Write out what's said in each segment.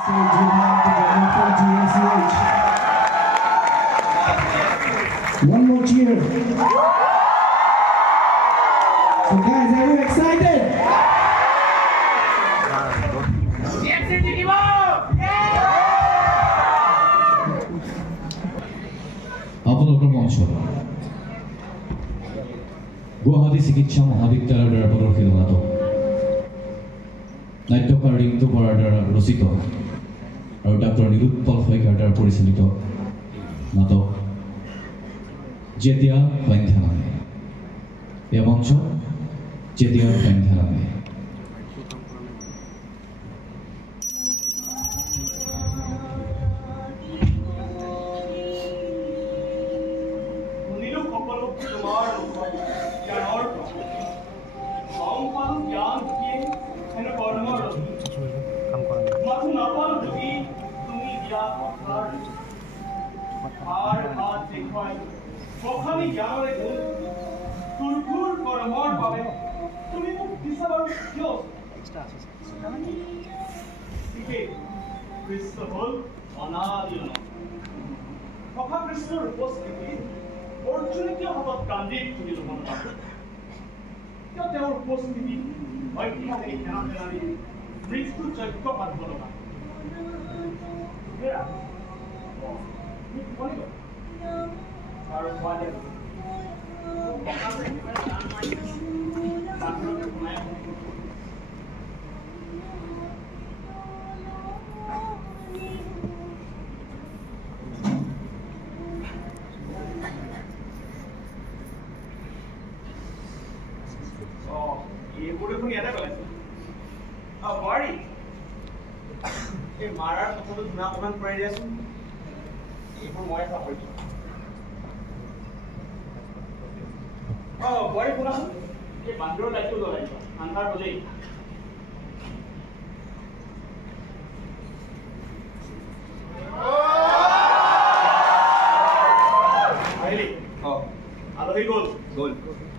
One more cheer. So guys, are you excited? আপোনালোকৰ মঞ্চ গুৱাহাটী চিকিৎসা মহাবিদ্যালয়ৰ দ্বাৰা প্ৰদৰ্শিত নাটক নাট্যকাৰ ৰিংটু বৰাৰ দ্বাৰা ৰচিত আৰু ডাক্তৰ নিৰুৎপল শইকীয়াৰ দ্বাৰা পৰিচালিত নাটক যেতিয়া সন্ধ্যা নামে। এই মঞ্চ যেতিয়া সন্ধ্যা নামে।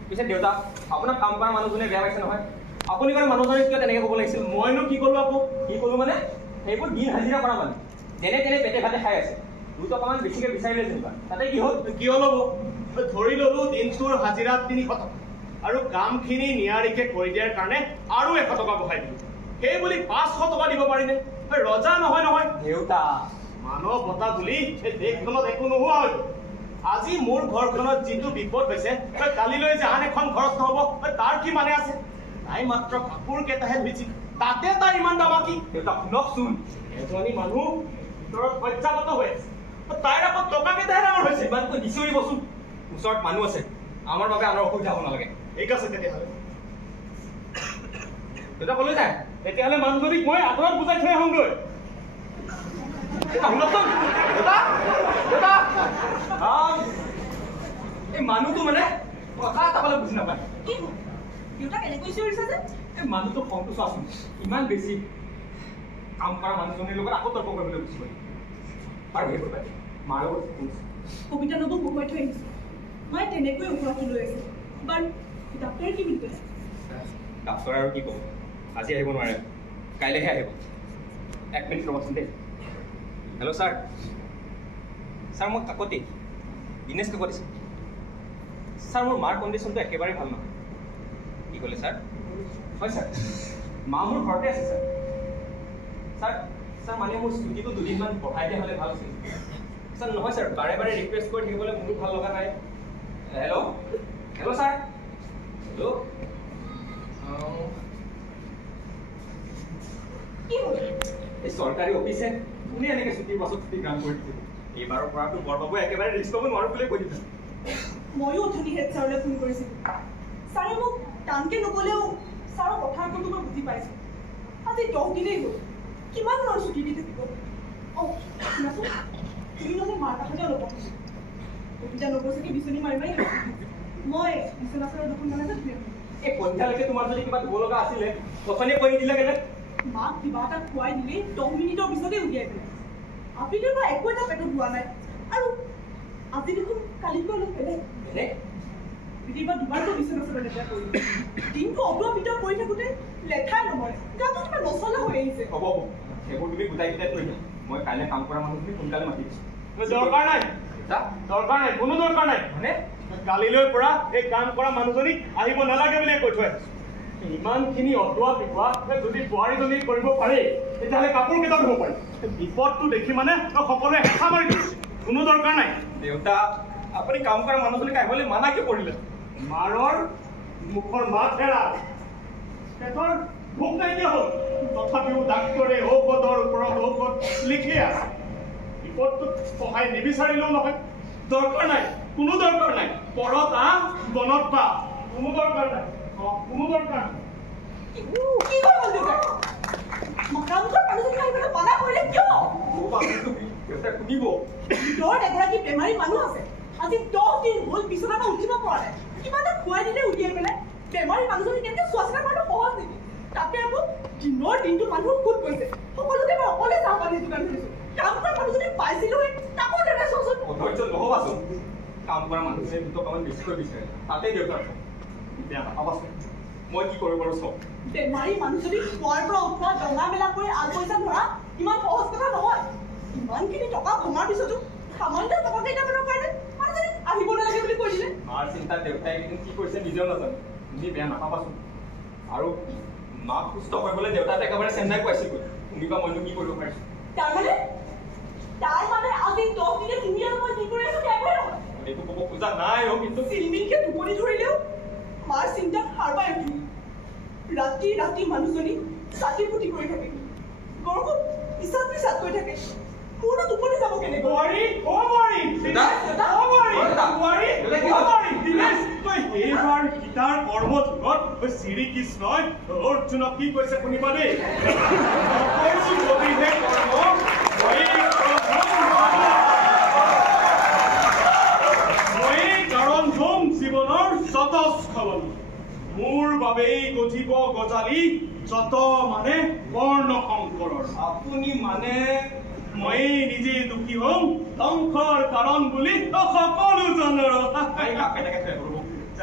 পিছে দেউতা আপোনাক কাম কৰা মানুহজনে বেয়া পাইছে নহয়। আপুনি কৰা মানুহজনে কিয় তেনেকৈ ক'ব লাগিছিল? মইনো কি ক'লো আকৌ? কি ক'লো মানে সেইবোৰ দিন হাজিৰা কৰা মানুহ যেনে তেনে পেটে ভাতে খাই আছে। 2 টকামান বেছিকৈ বিচাৰিলে যেনিবা তাতে কি হ'ল? কিয় ল'ব? ধৰি ল'লো দিনটোৰ হাজিৰা 300 টকা আৰু কামখিনি নিয়াৰিকৈ কৰি দিয়াৰ কাৰণে আৰু 100 টকা বঢ়াই দিলোঁ। সেই বুলি 500 টকা দিব পাৰিনে? ৰজা নহয় নহয় দেউতা। মানৱতা বুলি এই দেশখনত একো নোহোৱা হ'ল। আজি মোৰ ঘৰখনত যিটো বিপদ হৈছে কালিলৈ যে আন এখন ঘৰত নহ'ব তাৰ কি মানে আছে? তাই মাত্ৰ কাপোৰ কেইটাহে ধুইছিল তাতে তাৰ ইমান দামাকি। দেউতা শুনকচোন, এজনী মানুহ ভিতৰত পৰ্যাগত হৈ আছে তাইৰ আকৌ টকা কেইটাহে ডাঙৰ হৈছে। ইমানকৈ নিচিৰিবচোন, ওচৰত মানুহ আছে, আমাৰ বাবে আনৰ অসুবিধা হ'ব নালাগে। ঠিক আছে তেতিয়াহ'লে দেউতা ক'লৈ যায়? তেতিয়াহ'লে মানুহজনীক মই আঁতৰত বুজাই থৈ আহোঁগৈ। শুনকচোন দেউতা, দেউতা এই মানুহটো মানে কথা এটা ক'লে বুজি নাপায়। এই মানুহটো খংটো চোৱাচোন ইমান বেছি। কাম কৰা মানুহজনীৰ লগত আকৌ তৰ্ক কৰিবলৈ গুচি গ'ল। আৰু সেইবোৰ পাই মাৰ লগত কবিতা নবৌ বহুৱাই থৈ আহিছোঁ। মই তেনেকৈ উঠোৱাটো লৈ আছোঁ। বাৰু ডাক্তৰে কি বুলি কৈছে? ডাক্তৰ আৰু কি ক'ব, আজি আহিব নোৱাৰে, কাইলৈহে আহিব। 1 মিনিট ৰ'বচোন দেই। Hello' sir. ছাৰ মই কাকতি, দিনেশ কাকতি ছাৰ। ছাৰ মোৰ মাৰ কণ্ডিশ্যনটো একেবাৰে ভাল নহয়। কি ক'লে ছাৰ? হয় ছাৰ, মা মোৰ ঘৰতে আছে ছাৰ। ছাৰ ছাৰ মানে মোৰ স্কুটিটো 2 দিনমান বঢ়াই দিয়া হ'লে ভাল আছিল। ছাৰ নহয় ছাৰ, বাৰে বাৰে ৰিকুৱেষ্ট কৰি থাকিবলৈ মোৰো ভাল লগা নাই। Hello' hello' sir. হেল্ল' এই চৰকাৰী অফিচে কোনে এনেকৈ ছুটিৰ পাছত ছুটি কাম কৰি দিছিল? এইবাৰৰ পৰাটো বৰবাবু একেবাৰে ৰিস্ক ল'ব নোৱাৰো বুলি কৈ দিছে। ময়ো অথনি হেড ছাৰলৈ ফোন কৰিছিলোঁ। ছাৰে মোক টানকৈ নক'লেও ছাৰৰ কথাৰ কথাটো মই বুজি পাইছোঁ। আজি 10 দিনেই হ'ল, কিমান আৰু ছুটি দি থাকিব? শুনাচোন, তুমি নহয় মাৰ কাষতে অলপ কবিতা নগৈছেকে বিচনী মাৰি মাৰি মই বিচনা চাৰৰ দুখন বনাইছে ধুই আহোঁ। এই সন্ধিয়ালৈকে তোমাৰ যদি কিবা ধুব লগা আছিলে অথনিয়ে কৈ দিলে কেনে? মাক কিবা এটা খুৱাই দিলেই 10 মিনিটৰ পিছতে উলিয়াই পেলাই। আপিটোৰ পৰা একো এটা পেটত হোৱা নাই আৰু আজি দেখোন কালিকৈ অলপ বেলেগ। কেতিয়াবা দুবাৰটো বিচনা চাৰৰ লেতেৰা কৰিলোঁ। দিনটো অটোৱা পিটোৱা কৰি থাকোঁতে লেঠাই নহয়, গাটো কিবা নচলা হৈ আহিছে। হ'ব সেইবোৰ তুমি গোটাই গোটাই থৈ দিয়া মই কাইলৈ কাম কৰা মানুহখিনি সোনকালে মাতি দিছোঁ দৰকাৰ নাই দৰকাৰ নাই কোনো দৰকাৰ নাই মানে কালিলৈ পৰা এই কাম কৰা মানুহজনীক আহিব নালাগে বুলিয়ে কৈ থৈ আহিছোঁ ইমানখিনি অটোৱা পিকোৱা যদি বোৱাৰীজনী কৰিব পাৰে তেতিয়াহ'লে কাপোৰ কেইটা ধুব পাৰি বিপদটো দেখি মানে সকলোৱে হেঁচা মাৰি দিছে কোনো দৰকাৰ নাই দেউতা আপুনি কাম কৰা মানুহজনীক আহিবলৈ মানা কিয় কৰিলে মাৰৰ মুখৰ মাত হেৰা পেটৰ ভোক নাইকিয়া হ'ল তথাপিও ডাক্তৰে ঔষধৰ ওপৰত ঔষধ লিখি আছে বিপদটোত সহায় নিবিচাৰিলেও নহয় দৰকাৰ নাই কোনো দৰকাৰ নাই পৰত আহ বনত পা কোনো দৰকাৰ নাই কোনো দৰকাৰ নাই কি কৰিব দেউতাই কাম কৰা মানুহজনীক আহিবলৈ মানা কৰিলে কিয় দেউতাই শুনিব ভিতৰত এগৰাকী বেমাৰী মানুহ আছে আজি 10 দিন হ'ল বিচনাৰ পৰা উঠিব পৰা নাই কিবা এটা খুৱাই দিলে উলিয়াই পেলাই বেমাৰী মানুহজনী কেনেকৈ চোৱা চিতা কৰাটো সহজ নেকি তাতে আকৌ দিনৰ দিনটো মানুহৰ গোট গৈছে সকলোকে মই অকলে চাহ পানী যোগান ধৰিছোঁ কাম কৰা মানুহজনী পাইছিলোৱে তাকো দেউতাই চোৱাচোন অধৈৰ্য নহ'বাচোন কাম কৰা মানুহজনীয়ে দুটক অকণমান বেছিকৈ বিচাৰে তাতেই দেউতাৰ বেয়া নাপাবাচোন মই কি কৰিব পাৰোঁ চব বেমাৰী মানুহজনী খোৱাৰ পৰা উঠোৱা ডঙা মেলা কৰি আল পইচা ধৰা ইমান সহজ কথা নহয় ইমানখিনি টকা ভঙাৰ পিছতো সামান্য টকা কেইটামানৰ কাৰণে মানুহজনী আহিব নালাগে বুলি কৈ দিলে মাৰ চিন্তা দেউতাই এইকেইদিন কি কৰিছে নিজেও নাজানে তুমি বেয়া নাপাবাচোন আৰু মাক সুস্থ কৰিবলৈ দেউতাই একেবাৰে চেন্নাই পাইছিলগৈ তুমি বা মইনো কি কৰিব পাৰিছোঁ তাৰমানে আজি 10 দিনে তুমি আৰু মই কি কৰি আছো একোৱে নহয় এইটো ক'ব খোজা নাই কিন্তু চিলমিলকে টোপনি ধৰিলেও মাৰ চিন্তাত সাৰ পাই উঠিল ৰাতি ৰাতি মানুহজনী ছাতি ফুটি কৰি থাকে গৰমত পিছাত পিছাত কৰি থাকে মোৰতো টোপনি যাব কেনেকৈ বোৱাৰী এইবাৰ গীতাৰ কৰ্মযোগত শ্ৰীকৃষ্ণই অৰ্জুনক কি কৈছে শুনিবা দেই কাৰণ হোম জীৱনৰ যতস্খলন মোৰ বাবেই গঠিব গজালি যত মানে বৰ্ণ শংকৰৰ আপুনি মানে মই নিজে দুখী হম ধ্বংসৰ কাৰণ বুলি সকলো জনৰ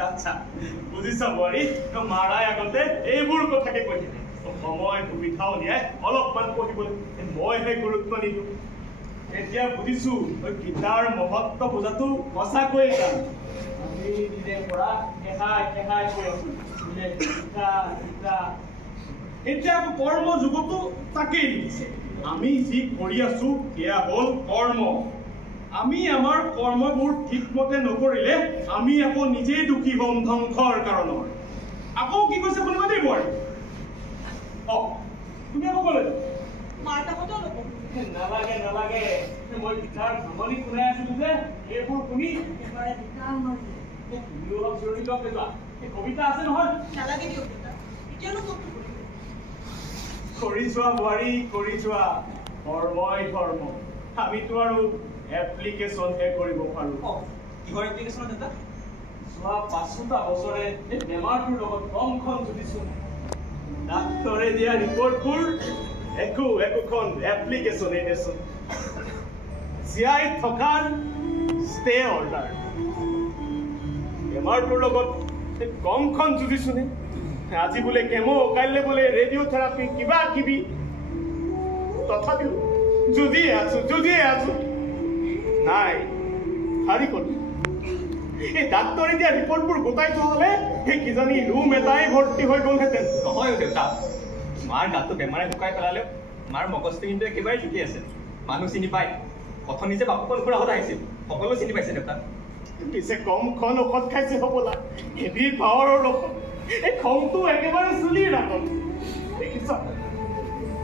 আচ্ছা বুজিছা বোৱাৰী মাৰাই আগতে এইবোৰ কথাকে কৈ থাকে সময় সুবিধা উলিয়াই অলপমান পঢ়িবলৈ মইহে গুৰুত্ব নিদিওঁ এতিয়া বুজিছো গীতাৰ মহত্ব বুজাটো সঁচাকৈয়ে টান আমি নিজে পৰা কেহাই কেহাই কৈ আছো গীতা গীতা এতিয়া কৰ্ম যুগতো তাকেই লিখিছে আমি যি কৰি আছো সেয়া হ'ল কৰ্ম আমি আমাৰ কৰ্মবোৰ ঠিকমতে নকৰিলে আমি আকৌ নিজেই দুখী হ'ম ধ্বংসৰ কাৰণৰ আকৌ কি কৈছে শুনিবা দেই বোৱাৰী তুমি আকৌ ক'লে মাৰ কামতো নকওঁ নালাগে নালাগে মই গীতাৰ ভাঙনি শুনাই আছিলো যে এইবোৰ শুনি একেবাৰে তুমি অলপ জৰুৰী লগ পেলোৱা এই কবিতা আছে নহয় নালাগে দিয়ক দেউতা এতিয়ানো ক'ত কৰি যোৱা বোৱাৰী কৰি যোৱা কৰ্মই ধৰ্ম আমিতো আৰু এপ্লিকেশ্যনহে কৰিব পাৰো কিহৰ এপ্লিকেশ্যন দেউতা যোৱা 5টা বছৰে এই বেমাৰটোৰ লগত কমখন যুঁজিছো ডাক্তৰে দিয়া ৰিপৰ্টবোৰ একোখন এপ্লিকেশ্যনেই দেচোন জীয়াই থকাৰ ষ্টে অৰ্ডাৰ বেমাৰটোৰ লগত কমখন যুঁজিছো নে আজি বোলে কেমো কাইলৈ বোলে ৰেডিঅ' থেৰাপি কিবা কিবি তথাপিও যুঁজিয়ে আছো নাই হাৰি কলো এই ডাক্তৰে দিয়া ৰিপৰ্টবোৰ গোটাই থোৱা হ'লে সেই কিজানি ৰুম এটাই ভৰ্তি হৈ গ'লহেঁতেন নহয় দেউতা মাৰ গাটো বেমাৰে শুকাই পেলালেও মাৰ মগজটো কিন্তু একেবাৰে ঠিকেই আছে মানুহ চিনি পায় প্ৰথম নিজে বাপুকৰ ঘৰত আহিছিল সকলো চিনি পাইছে দেউতা পিছে কমখন ঔষধ খাইছে হ'বলা হেভি পাৱাৰৰ ঔষধ এই খংটো একেবাৰে চুলি ৰাখক দেখিছ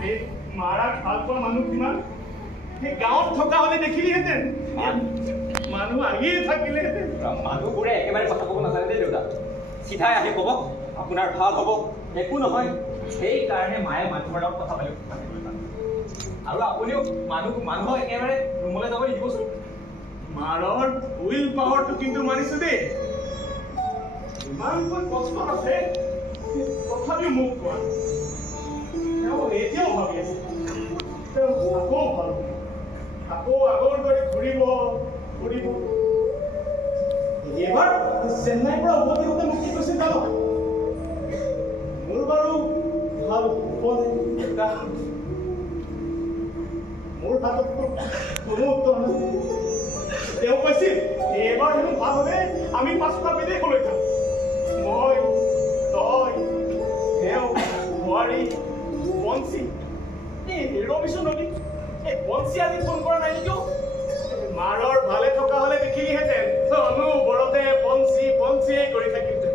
এই মাৰাক ভাল পোৱা মানুহ কিমান সেই গাঁৱত থকা হ'লে দেখিলিহেঁতেন মানুহ আহিয়ে থাকিলেহেঁতেন মানুহবোৰে একেবাৰে কথা ক'ব নাজানে দেই দেউতা চিধাই আহি ক'ব আপোনাৰ ভাল হ'ব একো নহয় সেইকাৰণে মায়ে মানুহৰ লগত কথা পাতিব আৰু আপুনিও মানুহক একেবাৰে ৰুমলৈ যাব নিদিবচোন মাৰৰ উইল পাৱাৰটো কিন্তু মানিছো দেই ইমানকৈ কষ্ট আছে তথাপিও মোক কোৱা তেওঁ এতিয়াও ভাবি আছে তেওঁ আকৌ ভাল আকৌ আগৰ দৰে ঘূৰিব এইবাৰ চেন্নাইৰ পৰা উভতি হওঁতে মোক কি কৈছে জানো মোৰ বাৰু ভাল কথাটো কোনো উত্তৰ নাই তেওঁ কৈছিল এইবাৰ হেনো ভাল হ'লে আমি 5টা বিদেশলৈ যাম মই তই তেওঁ বোৱাৰী বঞ্চি এই ৰবিচো নদী এই বঞ্চি আজি ফোন কৰা নাই নেকি মাৰৰ ভালে থকা হ'লে দেখিলিহেঁতেন অনবৰতে বঞ্চিয়ে কৰি থাকিলহেঁতেন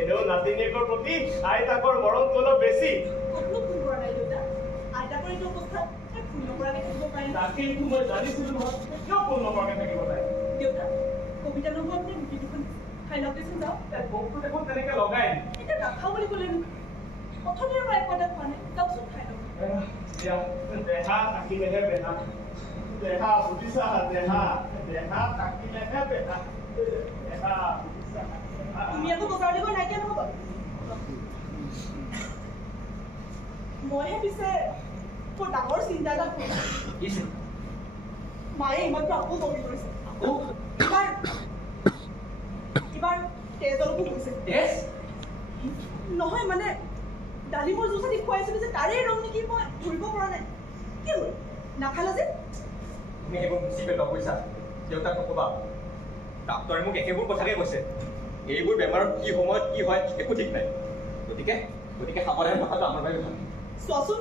এনেও নাতিনীয়েকৰ প্ৰতি আইতাকৰ মৰমটো অলপ বেছি তাকেইতো মই জানিছিলো নহয় কিয় ফোন নকৰাকৈ থাকিব তাই কবিতা নব আপুনি দুখন খাই লওঁতেচোন যাওঁ ভোকটো দেখোন তেনেকৈ লগাই এতিয়া নাখাওঁ বুলি ক'লে প্ৰথমে পৰা একো এটা খোৱা নাই যাওকচোন খাই লওক দেহা থাকিলেহে বেহা দেহা বুজিছা দেহা থাকিলেহে বেহা দেহা তুমি আকৌ বজাৰলৈ গৈ নাইকিয়া নহ'ব মইহে পিছে বৰ ডাঙৰ চিন্তা এটা কৰিছোঁ মায়ে ইমানটো আকৌ বমি কৰিছে এইবাৰ তেজ অলপো গৈছে নহয় মানে ডালিমৰ জুচ আদি খুৱাইছিলোঁ যে তাৰে ৰং নেকি মই ধৰিব পৰা নাই কি হ'ল নাখালা যে তুমি সেইবোৰ বুজি পেলোৱা কৈছা দেউতাক নক'বা ডাক্তৰে মোক একেবোৰ কথাকে কৈছে এইবোৰ বেমাৰত কি সময়ত কি হয় একো ঠিক নাই গতিকে সাৱধান কথাটো আমাৰ বাবে ভাল চোৱাচোন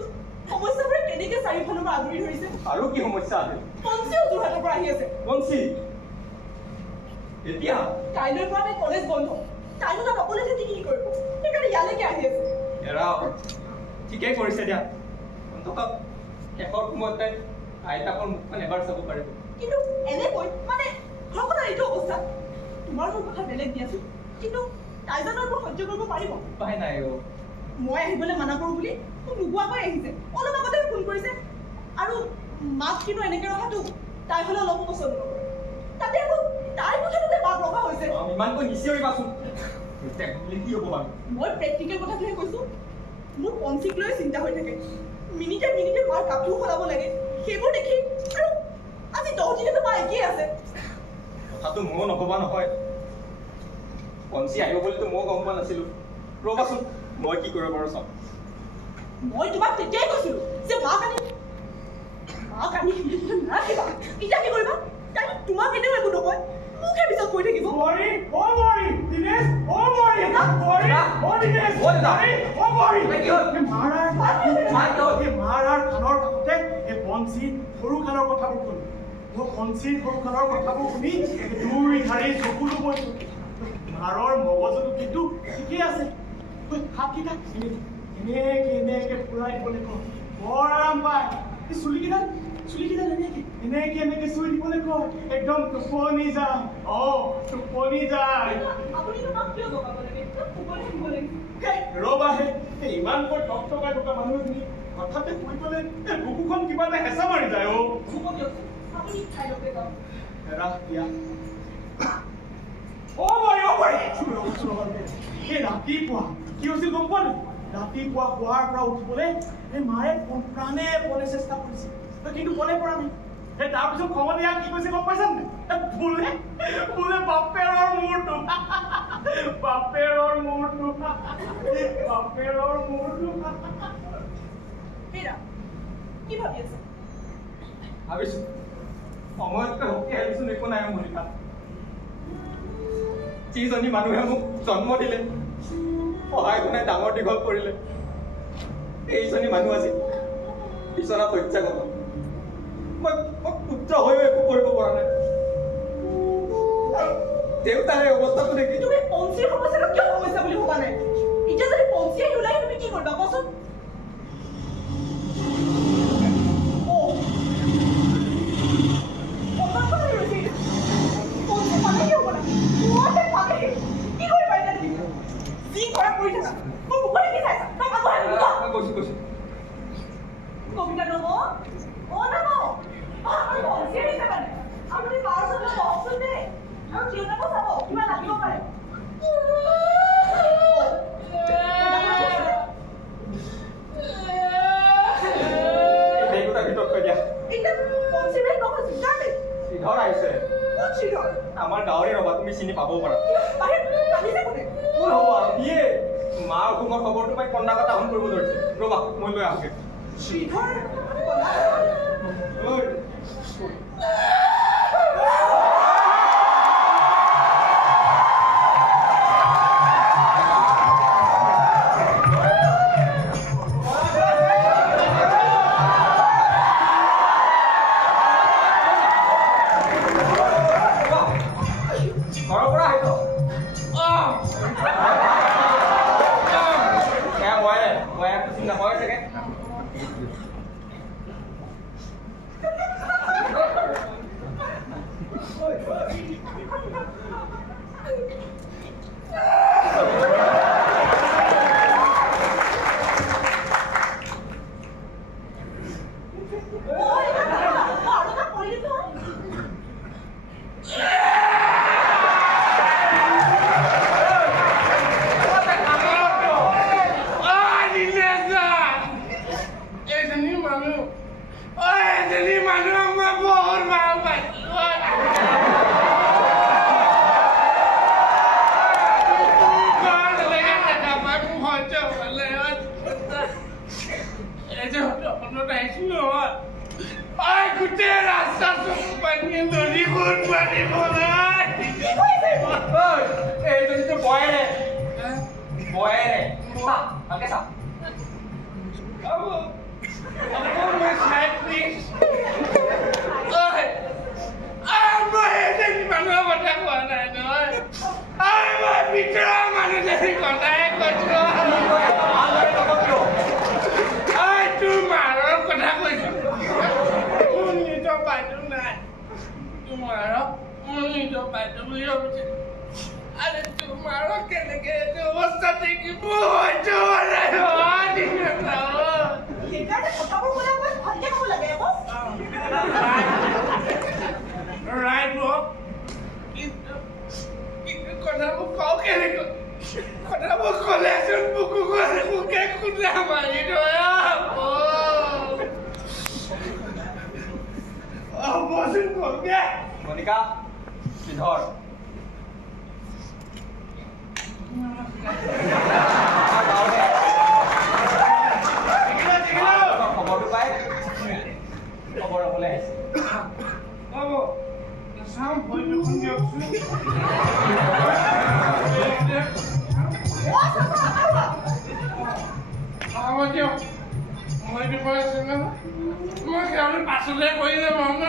সমস্যাবোৰে কেনেকৈ চাৰিওফালৰ পৰা আগুৰি ধৰিছে আৰু কি সমস্যা আছে পঞ্চীও যোৰহাটৰ পৰা আহি আছে বঞ্চি এতিয়া কাইলৈৰ পৰা তাই কলেজ বন্ধ তাইনো তাত অকলে থাকি কি কৰিব সেইকাৰণে ইয়ালৈকে আহি আছে এৰা ঠিকেই কৰিছে দিয়া অন্ততঃ শেষৰ সময়ত তাই আইতাকৰ মুখখন এবাৰ চাব পাৰিব কিন্তু এনেকৈ মানে ঘৰখনৰ এইটো অৱস্থা তোমাৰ মোৰ কথা বেলেগ দিয়াচোন কিন্তু তাই জানো এইবোৰ সহ্য কৰিব পাৰিব উপায় নাই মই আহিবলৈ মানা কৰোঁ বুলি মোক নোকোৱাকৈ আহিছে অলপ আগতে ফোন কৰিছে আৰু মাক কিন্তু এনেকৈ ৰখাটো তাই হ'লে অলপো পচন্দ নকৰে তাতে আকৌ তাইৰ কথাটোতে বাপ ৰখা হৈছে ইমানকৈ নিচিঞৰিবাচোন কি হ'ব বাৰু মই প্ৰেক্টিকেল কথাটোহে কৈছোঁ মোৰ পঞ্চিক লৈ চিন্তা হৈ থাকে মিনিটে মাৰ কাপোৰ সলাব লাগে সেইবোৰ দেখি আৰু আজি 10 দিনতো মা একেই আছে কথাটো ময়ো নক'বা নহয় পঞ্চি আহিব বুলিতো ময়ো গম পোৱা নাছিলোঁ ৰ'বাচোন মই কি কৰিব পাৰোঁ চাওঁ মই তোমাক তেতিয়াই কৈছিলোঁ যে মাক আনি নাৰাখিবা এতিয়া কি কৰিবা তাই তোমাক এনেও একো নকয় মুখে পিছত কৈ থাকিব মাৰাৰ কাণৰ কাষতে এই বঞ্চি সৰু কালৰ কথাবোৰ শুনি মোৰ বঞ্চিৰ সৰু কালৰ কথাবোৰ শুনি দুই ধাৰি চকুলো বৈছো মাৰৰ মগজুটো কিন্তু ঠিকেই আছে হাতকেইটা এনেকে ফুৰাই দিবলৈ কওঁ বৰ আৰাম পায় চুলিকেইডাল এনেকে চুই দিবলৈ কওঁ একদম টোপনি যায় টোপনি যায় ৰবাহে ইমানকৈ টকটকাই থকা মানুহখিনি হঠাতে শুই গ'লে বুকুখন কিবা এটা হেঁচা মাৰি যায় ৰাতিপুৱা কি হৈছিল গম পোৱা নাই ৰাতিপুৱা শোৱাৰ পৰা উঠিবলৈ এই মায়ে প্ৰাণে পলে চেষ্টা কৰিছিল কিন্তু পলে পৰা নাই তাৰপিছত খঙতে ইয়াক কি কৈছে গম পাইছা নাই বোলে বাপেৰৰ মূৰটো কি ভাবি আছা ভাবিছোঁ সময়তকৈ শক্তি আহিছোঁ একো নাই মনিকা যিজনী মানুহে মোক জন্ম দিলে সহায় গুণাই ডাঙৰ দীঘল কৰিলে এইজনী মানুহ আজি বিচনাত হত্যাগত মই পুত্ৰ হৈও একো কৰিব পৰা নাই দেউতাৰ এই অৱস্থাটো দেখি তুমি পঞ্চীৰ সমস্যাটো কিয় সমস্যা বুলি ভবা নাই এতিয়া যদি পঞ্চী আহি ওলাই তুমি কি কৰিবা কোৱাচোন কবিতা নব আপুনি বাৰ চলে কওকচোন দেই আৰু দেউতাকো চাব কিবা লাগিব পাৰে আমাৰ গাঁৱৰে ৰবা তুমি চিনি পাবও পাৰা মাৰ অসুখৰ খবৰটো পাই কন্দা কটা হন কৰিব ধৰিছে ৰবা মই লৈ আহোগে শ্ৰীধৰ Monica, Sidhar. খবৰটো পাই খবৰ হ'লে পাছলৈ কৰিলে মন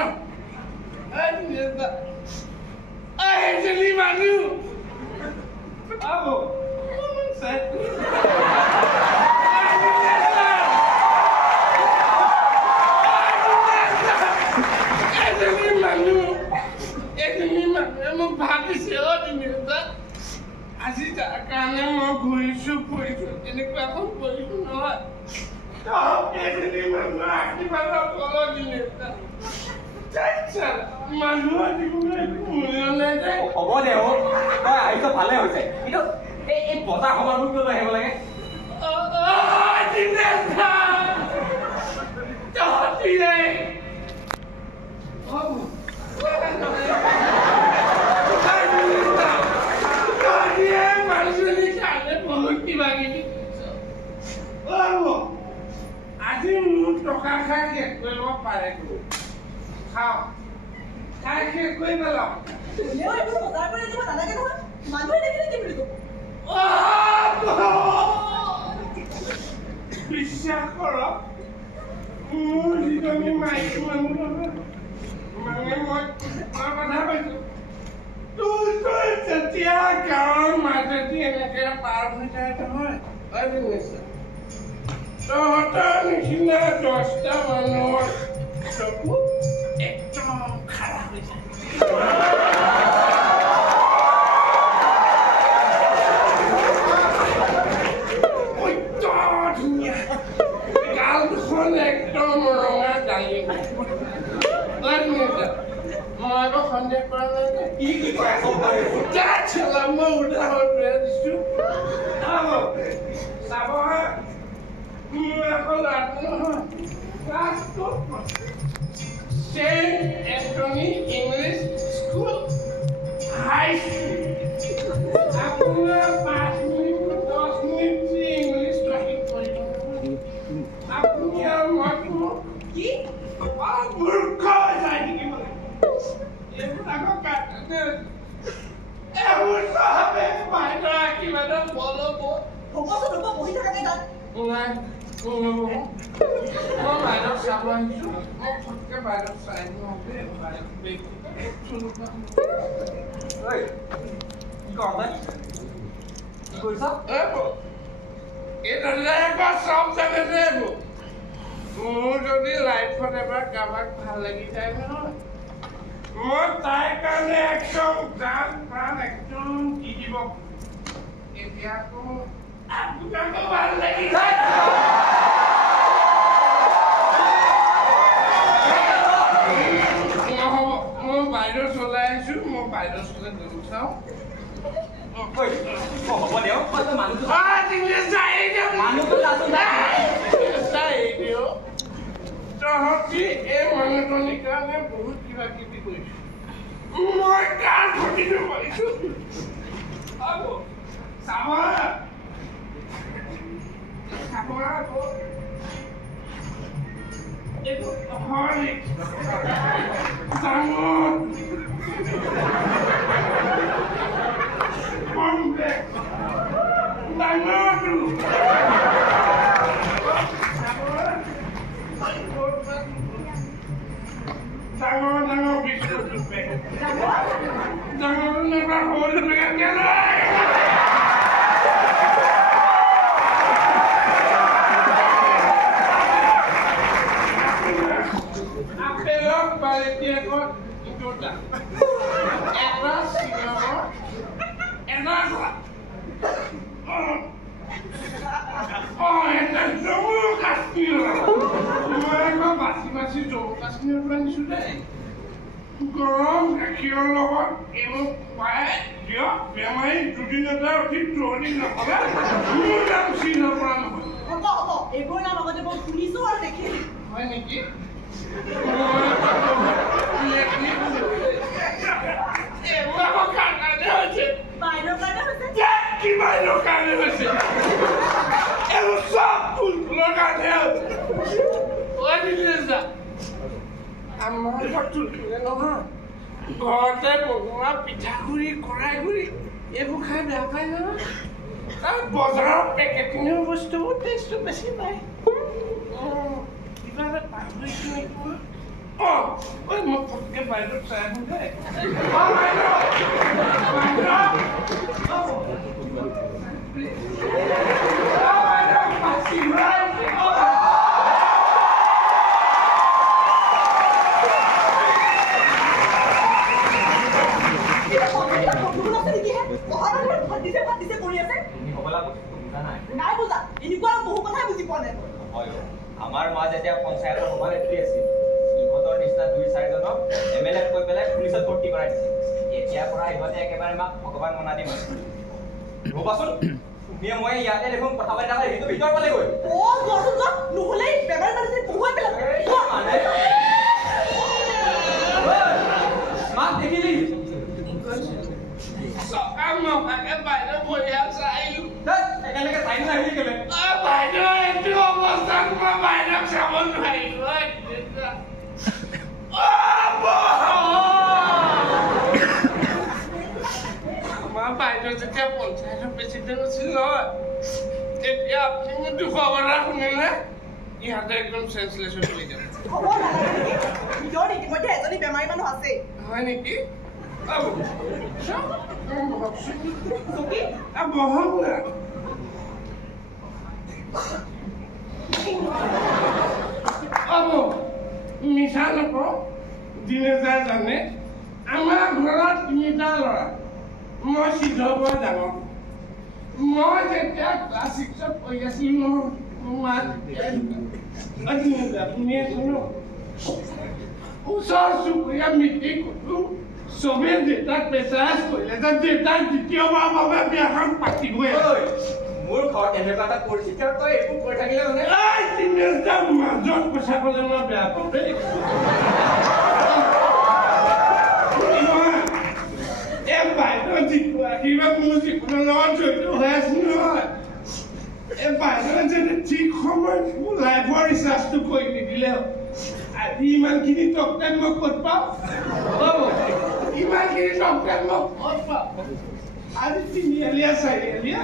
মানুহ মোক ভাবিছে আজি তাৰ কাৰণে মই ঘূৰিছো ফুৰিছো এনেকুৱা এখন কৰিছো নহয় হ'ব দে তই আহিছ ভালে হৈছে কিন্তু এই বজাৰ সমাৰোহ কিয় লৈ আহিব লাগে আজি মোৰ টকা খাই শেষ কৰিব পাৰে খাওঁ খাই শেষ কৰি পেলাওঁ বিশ্বাস কৰক মোৰ যিজনী মাইকী মানুহ মানে মই কথা পাইছো তোৰ যেতিয়া গাঁৱৰ মাজেদি এনেকে পাৰ হৈ যায় নহয় তহঁতৰ নিচিনা 10টা মানুহৰ চকু একদম খাৰাপ হৈ যায় ধুনীয়া গাল দুখন একদম ৰঙা দালি মই আকৌ সন্দেহ কৰা নাই কি মই উদাহৰণ দিছো চাব মোৰ এখন নহয় class 2 St. Anthony English School High School আপোনাৰ 5 মিনিট 10 মিনিট ইংলিছ ট্ৰেকিং কৰিব আপুনি আৰু মই কি মূৰ্খ হৈ যায় নেকি মানে এইবিলাকৰ কাৰণে এইবোৰ চবে বাহিৰৰ কিবা এটা বলব বহি থাকে তাত নাই মই বাইদেউ চাব আহিছোঁ মই ফটকে বাইদেউ চাই চব জানে যে মোৰ যদি লাইফত এবাৰ কাৰোবাক ভাল লাগি যায় নহয় মই তাইৰ কাৰণে একদম জান প্ৰাণ একদম দি দিব এতিয়া আকৌ আপোনাকো ভাল লাগি যায় বাইদেউৰ ওচৰলৈ গৈ চাওঁ হ'ব দিয়ক মানুহটো তহঁতি এই মানুহজনীৰ কাৰণে বহুত কিবা কিবি কৰিছো মই কাৰ ঘটিব পাৰিছো ডাঙৰ বিস্কুট ডাঙৰ নেবা হ'ল আপেলক বাৰীটিয়েকত দুটা এটা শ্বিলঙৰ এটা এটা জম্মু কাশ্মীৰৰ মই আকৌ বাচি জম্মু কাশ্মীৰৰ পৰা আনিছো দেই গৰম গাখীৰৰ লগত এইবোৰ খুৱাই দিয়ক বেমাৰী দুদিনতে অতি দৌৰি নকৰে মোৰ নাম চিনৰ পৰা নহয় হ'ব এইবোৰ নাম আগতে মই শুনিছো আৰু দেখিছো হয় নেকি বাইদেউৰ কাৰণে হৈছে এইবোৰ চব ফুলৰ কাৰণে আমাৰ তুলতুলে নহয় ঘৰতে বনোৱা পিঠাগুৰি কড়াইগুৰি এইবোৰ খাই বেয়া পায় নহয় তাৰ বজাৰৰ পেকেটিঙৰ বস্তুবোৰ টেষ্টটো বেছি পায় কিবা এটা পাহৰিছো নেকি মই মই ফটকে বাইদেউক চাই আহোঁ দেই নাই বুজা এনেকুৱা বহু কথাই বুজি পোৱা নাই আমাৰ মা যেতিয়া পঞ্চায়তৰ সভানেত্ৰী আছিল ইহঁতৰ নিচিনা 2-4জনক MLA কৈ পেলাই পুলিচত ভৰ্তি কৰাই দিছিল এতিয়াৰ পৰা ইহঁতে একেবাৰে মাক ভগৱান মনা দিম ৰ'বাচোন তুমি মই ইয়াতে দেখোন কথা পাতি থাকা সেইটো ভিতৰ পালে গৈ নহ'লে বেমাৰ মানুহ বহুৱাই পেলাব মাক দেখিলি বাইদেউ বঢ়িয়া চাইলো একেলগে চাই নাহিলি কেলে বাইদেউ এইটো অৱস্থাত মই বাইদেউক চাব নোৱাৰিলো আমাৰ বাইদেউ যেতিয়া পঞ্চায়তৰ প্ৰেচিডেণ্ট আছিল নহয় তেতিয়া আপুনি দুশ কথা শুনিলে ইহঁতে একদম চেঞ্চলেশ্যন হৈ যাব ইতিমধ্যে এজনী বেমাৰী মানুহ আছে হয় নেকি মিছা নকওঁ দিনেশাই জানে আমাৰ ঘৰত 3টা ল'ৰা মই সিদ্ধৰ পৰা ডাঙৰ মই যেতিয়া ক্লাছ 6ত পঢ়ি আছিলো নহয় শুনি আছো ন ওচৰ চুবুৰীয়া মিটিং কৰোঁ চবে দেউতাক প্ৰেচাৰাইজ কৰিলে যে দেউতাক দ্বিতীয়বাৰ বাবে বিয়াখন পাতিবই মোৰ ঘৰত এনেকুৱা এটা পৰিস্থিতি আৰু তই একো কৰি থাকিলে মানে মাজত কথা ক'লে মই বেয়া পাওঁ দেই বাইদেউ যিটো আশীৰ্বাদ মোৰ জীৱনৰ লগত জড়িত হৈ আছিল নহয় এই বাইদেৱে যদি ঠিক সময়ত মোৰ লাইফৰ ৰিচাৰ্জটো কৰি নিদিলে আজি ইমানখিনি টকটাইম মই ক'ত পাওঁ ইমানখিনি টকটাইম মই ক'ত পাওঁ আজি 3আলিয়া 4আলিয়া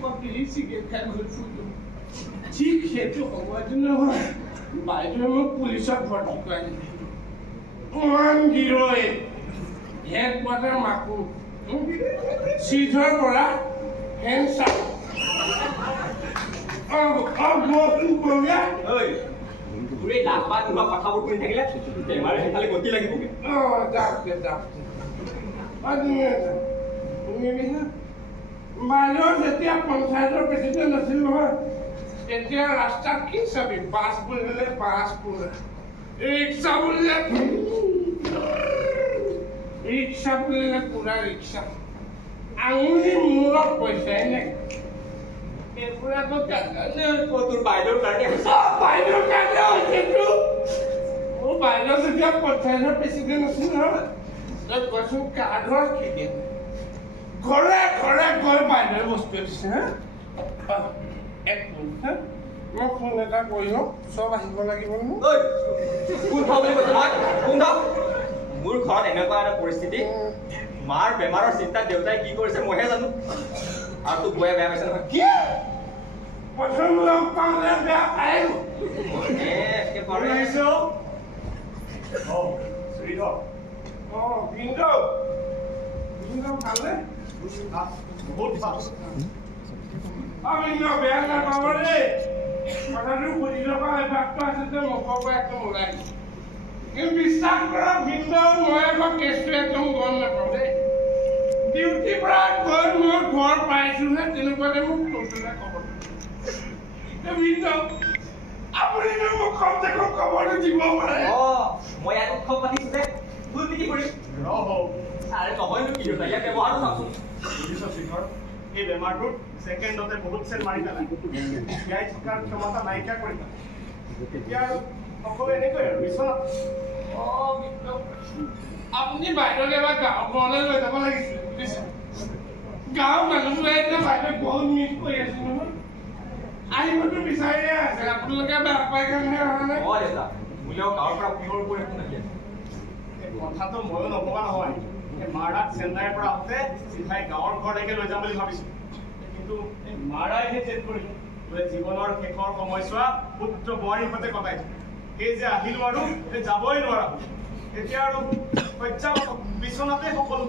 মই পিলি চিগাৰেট খাই ঘূৰি ফুৰিলোঁ ঠিক সেইটো সময়টো নহয় বাইদেৱে মোক পুলিচত ভৰ্তি কৰাই দিলে 108 হেডকোৱাৰ্টাৰ মাকো চিধৰ পৰা হেণ্ডচাপ কথাবোৰ শুনি থাকিলে বেমাৰে সেইফালে গতি লাগিবগে বাইদেউ যেতিয়া পঞ্চায়তৰ প্ৰেচিডেণ্ট আছিল নহয় তেতিয়া ৰাস্তাত কি চাবি বাছ বুলিলে বাছ পুৰা ৰিক্সা বুলিলে ৰিক্সা বুলিলে পুৰা ৰিক্সা আঙুলি মূৰত পইচাই নাই এইবোৰ আকৌ তোৰ বাইদেউৰ কাৰণে বাইদেউৰ কাৰণে হৈছেতো মোৰ বাইদেউ যেতিয়া পঞ্চায়তৰ প্ৰেচিডেণ্ট আছিল নহয় তই কোৱাচোন কাৰ্ডৰ খেদি ঘৰে ঘৰে গৈ বাইদেৱে বস্তু দিছে হা এক মিনিট হা মই ফোন এটা কৰি লওঁ চব আহিব লাগিব মোক কোন খাওঁ বুলি কৈছে মই কোন খাওঁ মোৰ ঘৰত এনেকুৱা এটা পৰিস্থিতি মাৰ বেমাৰৰ চিন্তাত দেউতাই কি কৰিছে মইহে জানো আৰু তোক বয়া বেয়া পাইছে নহয় কি প্ৰথম লগ পাওঁতে বেয়া পাইলো একেবাৰে শ্ৰীধৰ ভিনদেউ ভালে বহুত ভাল ভিনদেউ বেয়া নাপাব দেই কথাটো সুধি থকা অভ্যাসটো আছে যে মুখৰ পৰা একদম ওলাই কিন্তু বিশ্বাস কৰক ভিনদেউ মই আকৌ কেছটো একদম গম নাপাওঁ দেই ডিউটিৰ পৰা গৈ মই ঘৰ পাইছোহে তেনেকুৱাতে মোক কৈছিলে খবৰ ভিনদেউ আপুনিতো মোক কমচে কম খবৰটো দিব পাৰে মই ইয়াত উৎসৱ পাতিছো যে ফুল পিটি কৰিম আৰে নহয়নো কি দেউতা ইয়াত ব্যৱহাৰো চাওকচোন বুজিছ শ্ৰীধৰ এই বেমাৰটোত ছেকেণ্ডতে বহুত চেল মাৰি পেলাই জীয়াই থকাৰ ক্ষমতা নাইকিয়া কৰি পেলাই এতিয়া আৰু সকলো এনেকৈ আৰু বিচনাত আপুনি বাইদেউক এবাৰ গাঁওখনলৈ লৈ যাব লাগিছিল বুজিছে গাঁৱৰ মানুহবোৰে এতিয়া বাইদেউক বহুত মিছ কৰি আছে নহয় আহিবতো বিচাৰিয়ে আছে আপোনালোকে বেয়া পাই কাৰণে অহা নাই দেউতা বোলেও গাঁৱৰ পৰা কিহৰ ওপৰত একো নাহিয়ে কথাটো ময়ো নকবা নহয় মাৰাক চেন্নাইৰ পৰা আহোঁতে চিধাই গাঁৱৰ ঘৰলৈকে লৈ যাম বুলি ভাবিছো কিন্তু মাৰাইহে জেদ কৰিলো বোলে জীৱনৰ শেষৰ সময়ছোৱা পুত্ৰ বোৱাৰীৰ সৈতে কটাইছো সেই যে আহিলো আৰু সেই যাবই নোৱাৰা এতিয়া আৰু সজ্জা বিচনাতে সকলো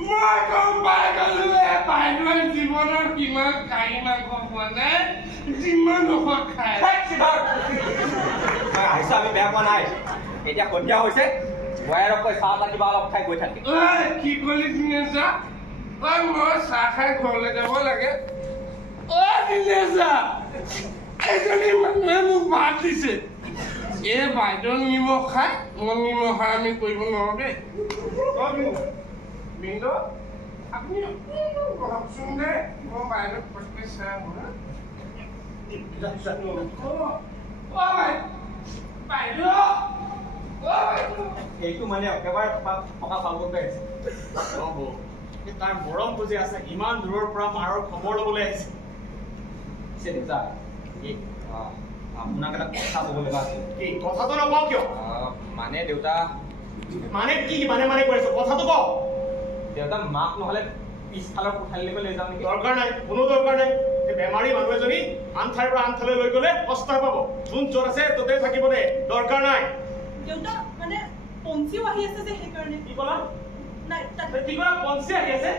মই গম পাই গলো বাইদেউৰ জীৱনৰ কিমান কাঁহী মাংস খোৱা নাই যিমান ঔষধ খায় আহিছো আমি বেয়া পোৱা নাই এতিয়া সন্ধিয়া হৈছে বয়াৰক কৈ চাহ কিবা অলপ খাই গৈ থাকে কি কলি দিনেশা মই চাহ খাই ঘৰলৈ যাব লাগে দিনেশা এজনী মানুহে মোক ভাত দিছে এই বাইদেউ নিমখ খাই মই নিমখ খাই আমি কৰিব নোৱাৰো দেই বিন্দু আপুনি ভাবচোন দে মই বাইদেউক পটকে চাই বাইদেউ এইটো মানে একেবাৰে থকা চাউল আহিছে তাৰ মৰম বুজি আছে ইমান দূৰৰ পৰা মাৰৰ খবৰ ল'বলৈ আহিছে দেউতা আপোনাক এটা কথা ক'ব লগা আছিল কি কথাটো নকওঁ কিয় মানে দেউতা মানে কি মানে কৰিছো কথাটো কওঁ দেউতা মাক নহ'লে পিছফালৰ কোঠালিলৈকে লৈ যাওঁ নেকি দৰকাৰ নাই কোনো দৰকাৰ নাই এই বেমাৰী মানুহ এজনী আন ঠাইৰ পৰা আন ঠাইলৈ লৈ গ'লে কষ্ট পাব যোন য'ত আছে ত'তে থাকিব দে দৰকাৰ নাই দেউতা মানে পঞ্চীও আহি আছে যে সেইকাৰণে কি ক'লা নাই কি ক'লা পঞ্চী আহি আছে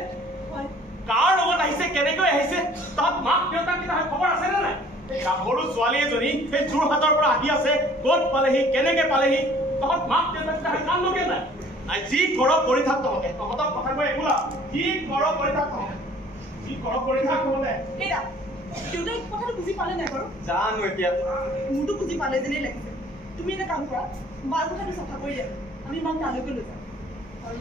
হয় কাৰ লগত আহিছে কেনেকৈ আহিছে তাত মাক দেউতাক কিবা খবৰ আছে নে নাই গাভৰু ছোৱালী এজনী সেই যোৰহাটৰ পৰা আহি আছে ক'ত পালেহি কেনেকে পালেহি তহঁত মাক দেউতাক কাম লগে নাই যি কৰ কৰি থাক তহঁতে তহঁতক কথা কৈ একো যি কৰ কৰি থাক তহঁতে যি কৰ কৰি থাক তহঁতে এৰা দেউতাই কথাটো বুজি পালে নাই বাৰু জানো এতিয়া মোৰতো বুজি পালে যেনেই লাগিছে তুমি এটা কাম কৰা মাৰ কথাটো চাফা কৰি দিয়া আমি মাক তালৈকে লৈ যাম আৰু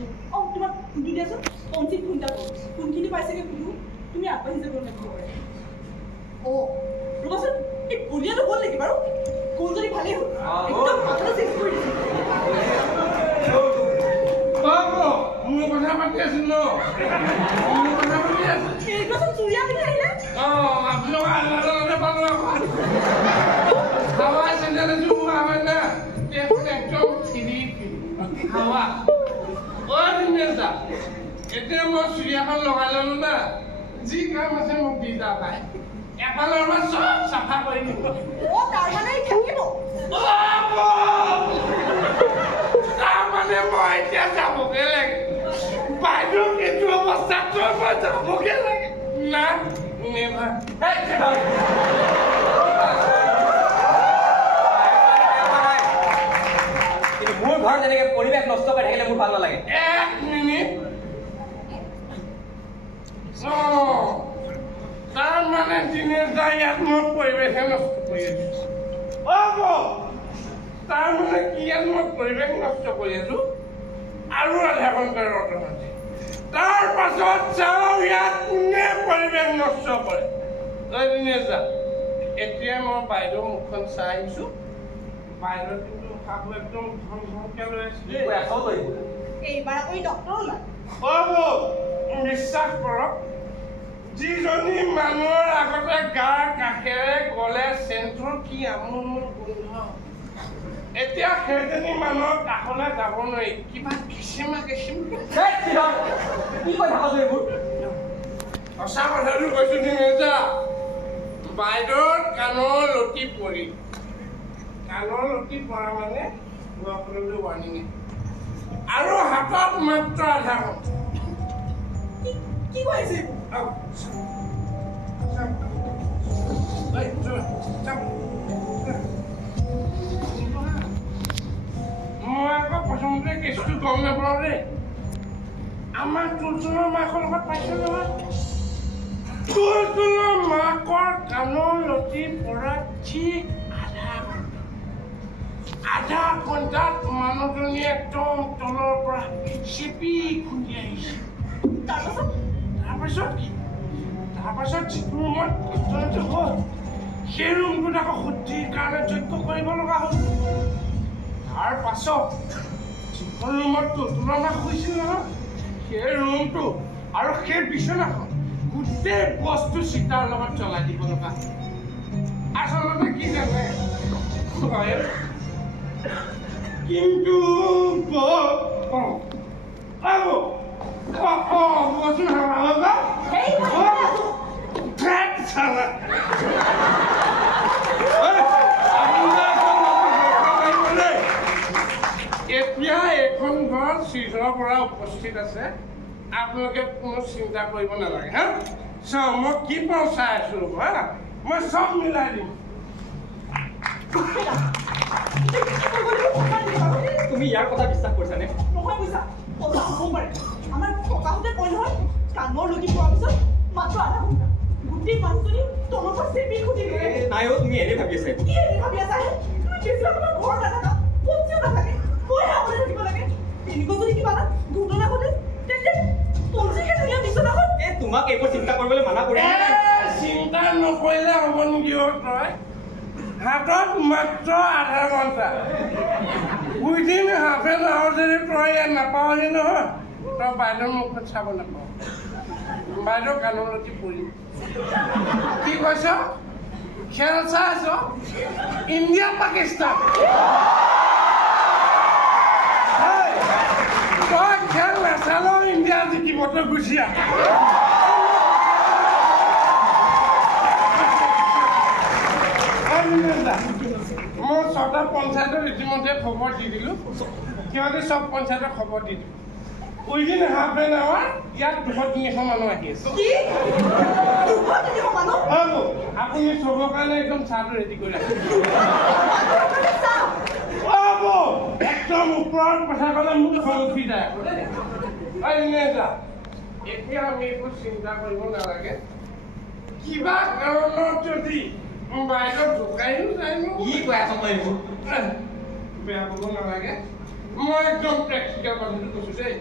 তোমাক সুধি দিয়াচোন পঞ্চীত ফোন এটা কৰোঁ কোনখিনি পাইছেগৈ সুধো তুমি আগবাঢ়ি যাব লাগিব ৰ'বাচোন এই বলিয়াটো গ'ল নেকি বাৰু গ'ল যদি ভালেই হ'ল একদম কথাটো চেঞ্জ কৰি দিছোঁ মোৰ কথা পাতি আছো ন মোৰ কথা পাতি আছো এইটোচোন চুৰিয়া পিন্ধি আহিলে আপোনালোক আল্লাহতে পালো হাৱা চেণ্ডেল এযোৰ মোৰ হয় না একদম খিৰি হাৱা দিনেশা এতিয়া মই চুৰিয়াখন লগাই ললো না যি কাম আছে মোক দি যা পাই এফালৰ পৰা চব চাফা কৰি দিব তাৰমানে থাকিব তাৰমানে মই এতিয়া যাবগে লাগে বাইদেউ এইটো অৱস্থাত মই যাবগে লাগে না নেভাৰ কিন্তু মোৰ ঘৰত যেনেকে পৰিৱেশ নষ্ট কৰি থাকিলে মোৰ ভাল নালাগে এক মিনিট তাৰমানে দিনেশদা ইয়াত মই পৰিৱেশে নষ্ট কৰি আছো তাৰমানে কি ইয়াত মই পৰিৱেশ নষ্ট কৰি আছো আৰু আধা ঘণ্টাৰ ৰটন আছে তাৰ পাছত চাওঁ ইয়াত কোনে পৰিৱেশ নষ্ট কৰে দিনেশদা এতিয়া মই বাইদেউ মুখখন চাই আহিছো বাইদেউ কিন্তু শাহু একদম ধন ধনকে লৈ আছিলে এইবাৰ আকৌ ডক্টৰ ওলাল বিশ্বাস কৰক যিজনী মানুহৰ আগতে গাৰ কাষেৰে গ'লে চেণ্ট্ৰৰ কি আমোল গোন্ধ এতিয়া সেইজনী মানুহৰ কাষলৈ যাব নোৱাৰি কিবা কিচিমা সঁচা কথাটো কৈছো দিনেশদা বাইদেউৰ কাণৰ লটি পৰি কাণৰ লটি পৰা মানে আপোনালৈ ৱাৰ্ণিং আৰু হাতত মাত্ৰ আধা ঘণ্টা কি কৈছে মই আকৌ প্ৰথমতে কেছটো গম নাপাওঁ দেই আমাৰ তুলতুলৰ মাকৰ লগত পাইছো নহয় তুলতুলৰ মাকৰ কাণৰ লটি পৰা ঠিক আধা ঘণ্টাত মানুহজনী একদম তলৰ পৰা চেপি খুন্দি আহিছে তাৰপাছত কি তাৰপাছত যিটো ৰুমত ঘটনাটো হ'ল সেই ৰুমটোত আকৌ শুদ্ধিৰ কাৰণে যজ্ঞ কৰিব লগা হ'ল তাৰ পাছত যিখন ৰুমত তুলতুলৰ মা শুইছিল নহয় সেই ৰুমটো আৰু সেই বিচনাখন গোটেই বস্তু চিতাৰ লগত চলাই দিব লগা আচলতে কি জানে কিন্তু এতিয়া এইখন ঘৰত শ্ৰীধৰৰ পৰা উপস্থিত আছে আপোনালোকে কোনো চিন্তা কৰিব নালাগে হা চাওঁ মই কি পাওঁ চাই আছো হা মই চব মিলাই দিম তুমি ইয়াৰ কথা বিশ্বাস কৰিছানে নহয় বুজিছা কথা হ'ব পাৰে আমাৰ ককাহঁতে কয় নহয় কাণৰ লটি পোৱাৰ পিছত মাত্ৰ আধা ঘণ্টা গোটেই মানুহজনী তলৰ পৰা চেপি খুটি লৈ নাই তুমি এনে ভাবি আছা কি এনে ভাবি আছা তুমি বেছিভাগ তোমাৰ ঘৰ নাথাকা পঞ্চিও নাথাকে মই সাৱধানে থাকিব লাগে তেনেকুৱা যদি কিবা এটা ঘটনা ঘটে তেন্তে পঞ্চিকে ধুনীয়া বিচনাখন তোমাক এইবোৰ চিন্তা কৰিবলৈ মানা কৰি চিন্তা নকৰিলে হ'ব নেকি তই হাতত মাত্ৰ আধা ঘণ্টা উইদিন হাফ এন আৱাৰ যদি তই ইয়াত নাপাৱহি নহয় তই বাইদেউৰ মুখত চাব নাপাৱ বাইদেউ কাণলতি পৰি কি কৈছ খেল চাইছ ইণ্ডিয়া পাকিস্তান তই খেল নাচালেও ইণ্ডিয়া জিকিব তই গুচি আহ মই 6টা পঞ্চায়তৰ ইতিমধ্যে খবৰ দি দিলোঁ সিহঁতে চব পঞ্চায়তক খবৰ দি দিলোঁ উইদিন হাফ এন আৱাৰ ইয়াত 200-300 মানুহ আহি আছে আপুনি চবৰ কাৰণে একদম চাহটো ৰেডি কৰি একদম ওপৰত কথা ক'লে মোক খং উঠি যায় এতিয়া আমি একো চিন্তা কৰিব নালাগে কিবা কাৰণত যদি বাইদেউ ঢুকাইও যায় কি কৈ আছ তই এইবোৰ বেয়া পাব নালাগে মই একদম প্ৰেক্টিকেল কথাটো কৈছো দেই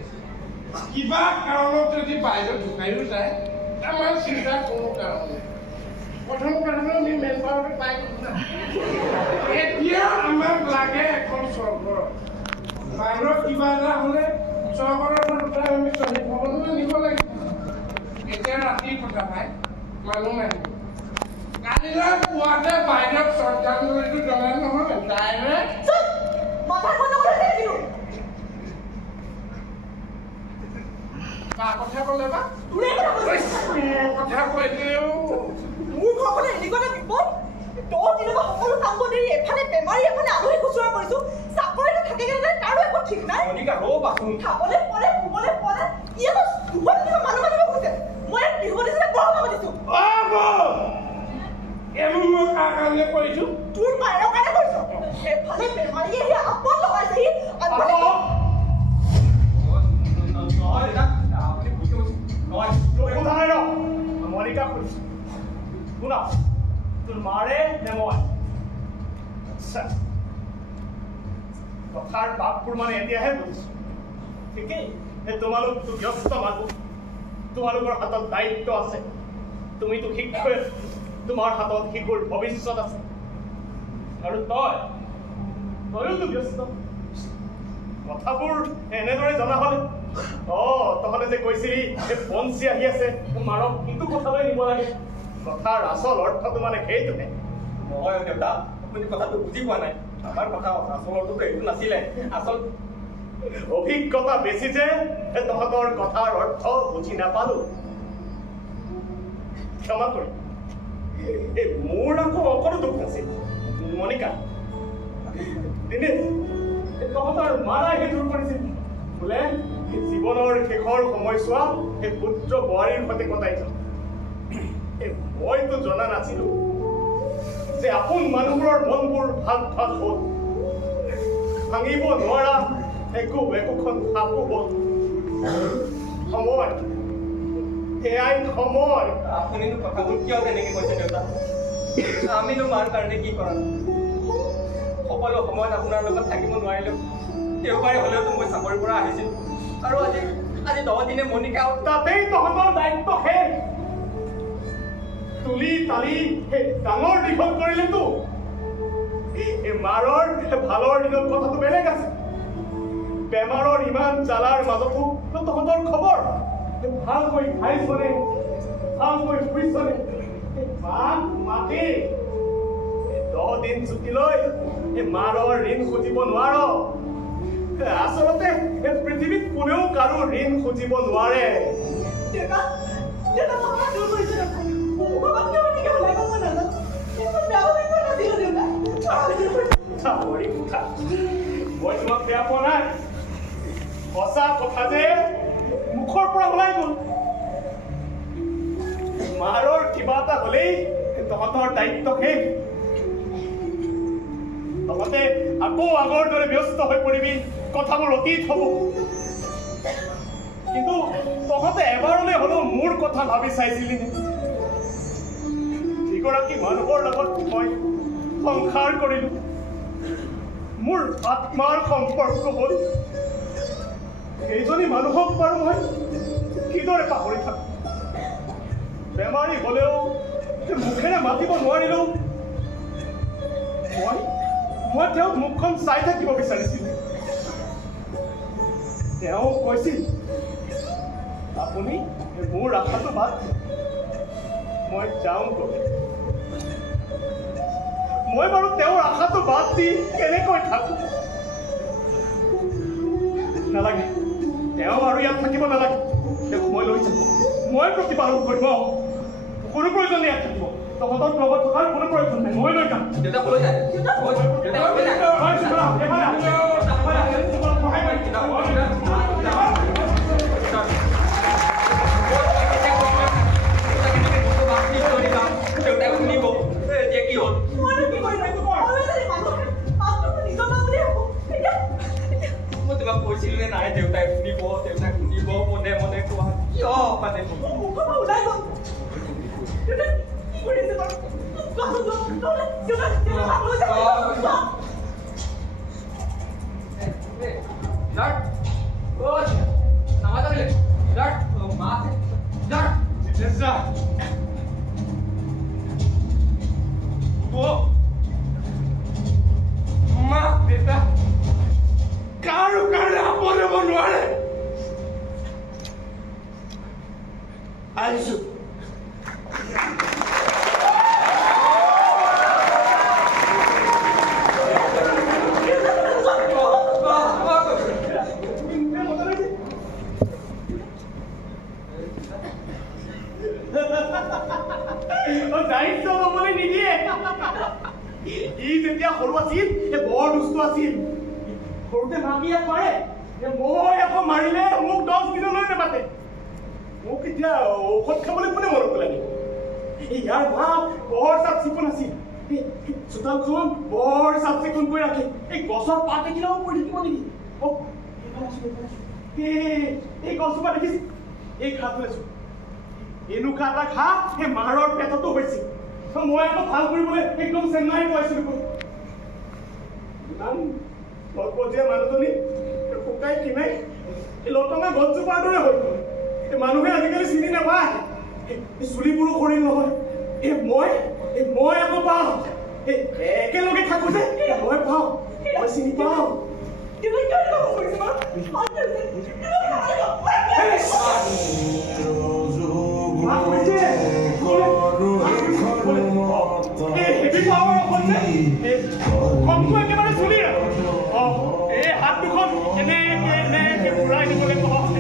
কিবা কাৰণত যদি বাইদেউ ঢুকাইও যায় আমাৰ চিন্তা কোনো কাৰণ নাই প্ৰথম কথাটো আমি মেন পাৱাৰটো পাই গ'লো এতিয়া আমাক লাগে এখন চৰকাৰ বাইদেউৰ কিবা এটা হ'লে চৰকাৰৰ দুটা আমি শ্বহীদ ভৱনলৈ নিব লাগিব এতিয়া ৰাতিৰ কথা পাই মানুহ নাহিব কালিলৈ পুৱাতে বাইদেউক শ্ৰদ্ধাঞ্জলিটো জনাই নহয় ডাইৰেক্ট কথা ক'লে বা কথা কৈলেও মোৰ ঘৰখনে এনেকুৱা এটা বিপদ 10 দিনৰ সকলো কাম বন এৰি এফালে বেমাৰী এফালে আলহী খুচুৰা কৰিছো চাকৰিটো থাকে কেনে তাৰো একো ঠিক নাই খাবলৈ পৰে শুবলৈ পৰে ইয়াত 200 দিনৰ মানুহ মাতিব খুজিছে মই বিহু দিছিলে বৰ কাম দিছো এমন মই কাৰ কাৰণে কৰিছো তোৰ মায়েৰ কাৰণে কৰিছো এফালে বেমাৰী আহি আপদ লগাইছেহি আনফালে মনিকা শুনা তোৰ মাৰে নে মই আচ্ছা কথাৰ বাপবোৰ মানে এতিয়াহে বুজিছো ঠিকেই তোমালোক ব্যস্ত মানুহ তোমালোকৰ হাতত দায়িত্ব আছে তুমিতো শিক্ষক তোমাৰ হাতত শিশুৰ ভৱিষ্যত আছে আৰু তইতো ব্যস্ত কথাবোৰ এনেদৰে জনা হলে তহঁতে যে কৈছিলি বঞ্চি আহি আছে মাৰক কিন্তু কথালৈ নিব লাগে কথাৰ আচল অৰ্থটো মানে সেইটোহে নহয় দেউতা আপুনি কথাটো বুজি পোৱা নাই আমাৰ কথা আচল অৰ্থটো এইটো নাছিলে আচল অভিজ্ঞতা বেছি যে তহঁতৰ কথাৰ অৰ্থ বুজি নাপালো ক্ষমা কৰি মোৰ আকৌ অকণো দুখ নাছিল মনিকা দিনেশ তহঁতৰ মাৰাই সেইটোৰ কৰিছিল বোলে জীৱনৰ শেষৰ সময়ছোৱা সেই পুত্ৰ বোৱাৰীৰ সৈতে কটাই যাওঁ মইতো জনা নাছিলো যে আপোন মানুহবোৰৰ মনবোৰ ভাগ ভাগ হ'ল ভাঙিব নোৱাৰা একোখন সাপো হ'ল সময় সেয়াই সময় আপুনিনো কথাবোৰ কিয় তেনেকে কৈছে দেউতা আমিনো মাৰ কাৰণে কি কৰা সকলো সময়ত আপোনাৰ লগত থাকিব নোৱাৰিলেও দেওবাৰে হ'লেওতো মই চাকৰিৰ পৰা আহিছিলোঁ আৰু আজি 10 দিনে মনিকা তাতেই তহঁতৰ দায়িত্ব শেষ তুলি তালি ডাঙৰ দীঘল কৰিলেতো মাৰৰ ভালৰ দিনত কথাটো বেলেগ আছে বেমাৰৰ ইমান জ্বালাৰ মাজতো তহঁতৰ খবৰ ভালকৈ খাইছনে ভালকৈ শুইছনে মাক মাতি 10 দিন ছুটি লৈ মাৰৰ ঋণ খুজিব নোৱাৰ আচলতে পৃথিৱীত কোনেও কাৰো ঋণ খুজিব নোৱাৰে মই তোমাক বেয়া পোৱা নাই সঁচা কথা যে মুখৰ পৰা ওলাই গ'ল মাৰৰ কিবা এটা হলেই তহঁতৰ দায়িত্ব শেষ তহঁতে আকৌ আগৰ দৰে ব্যস্ত হৈ পৰিবি কথাবোৰ অতীত হব কিন্তু তহঁতে এবাৰলৈ হলেও মোৰ কথা ভাবি চাইছিলি নে যিগৰাকী মানুহৰ লগত মই সংসাৰ কৰিলো মোৰ আত্মাৰ সম্পৰ্ক হ'ল এইজনী মানুহক বাৰু মই কিদৰে পাহৰি থাকো বেমাৰী হলেও মুখেৰে মাতিব নোৱাৰিলেও মই তেওঁক মুখখন চাই থাকিব বিচাৰিছিলো তেওঁ কৈছিল আপুনি মোৰ আশাটো বাদ মই যাওঁ গ'লে মই বাৰু তেওঁৰ আশাটো বাদ দি কেনেকৈ থাকো নালাগে তেওঁ আৰু ইয়াত থাকিব নালাগে তেওঁক মই লৈ যাম মই প্ৰতিপালন কৰিম কোনো প্ৰয়োজন ইয়াত থাকিব তহঁতৰ লগত থকাৰ কোনো প্ৰয়োজন নাই মই লৈ যাম দেউতা ক'লৈ যায় দেউতাই শুনিব এতিয়া কি হ'ল মই তোমাক কৈছিলো নাই দেউতাই শুনিব মনে মনে কোৱা কিয় মানে কাৰো কাৰণে আপন হ'ব নোৱাৰে আহিছো দায়িত্ব ল'বলৈ নিদিয়ে ই যেতিয়া সৰু আছিল বৰ দুষ্ট আছিল সৰুতে মাকি ইয়াত মাৰে মই আকৌ মাৰিলে মোক 10 দিনলৈ নাপাতে মোক এতিয়া ঔষধ খাবলৈ কোনে মনত পেলানি ইয়াৰ ভাৱ বৰ চাফ চিকুণ আছিল চোতালখন বৰ চাফ চিকুণ কৰি ৰাখে এই গছৰ পাত এখিলাও পৰি থাকিব নেকি এই গছজোপা দেখিছে এই ঘাঁহ পেলাইছো এনেকুৱা এটা ঘাঁহ সেই মাৰৰ পেটতো হৈছিল মই আকৌ ভাল কৰিবলৈ একদম চেন্নাই পাইছিলোঁ ইমান লকপতীয়া মানুহজনী শুকাই কিনাই লটঙা গছজোপাৰ দৰে হৈ গ'ল মানুহে আজিকালি চিনি নাপায় চুলিবোৰো সৰিল নহয় মই আকৌ পাওঁ একেলগে থাকো যে মই পাওঁ মই চিনি পাওঁ একেবাৰে চুলি এই হাত দুখন এনেকে ঘূৰাই দিবলৈ কওঁ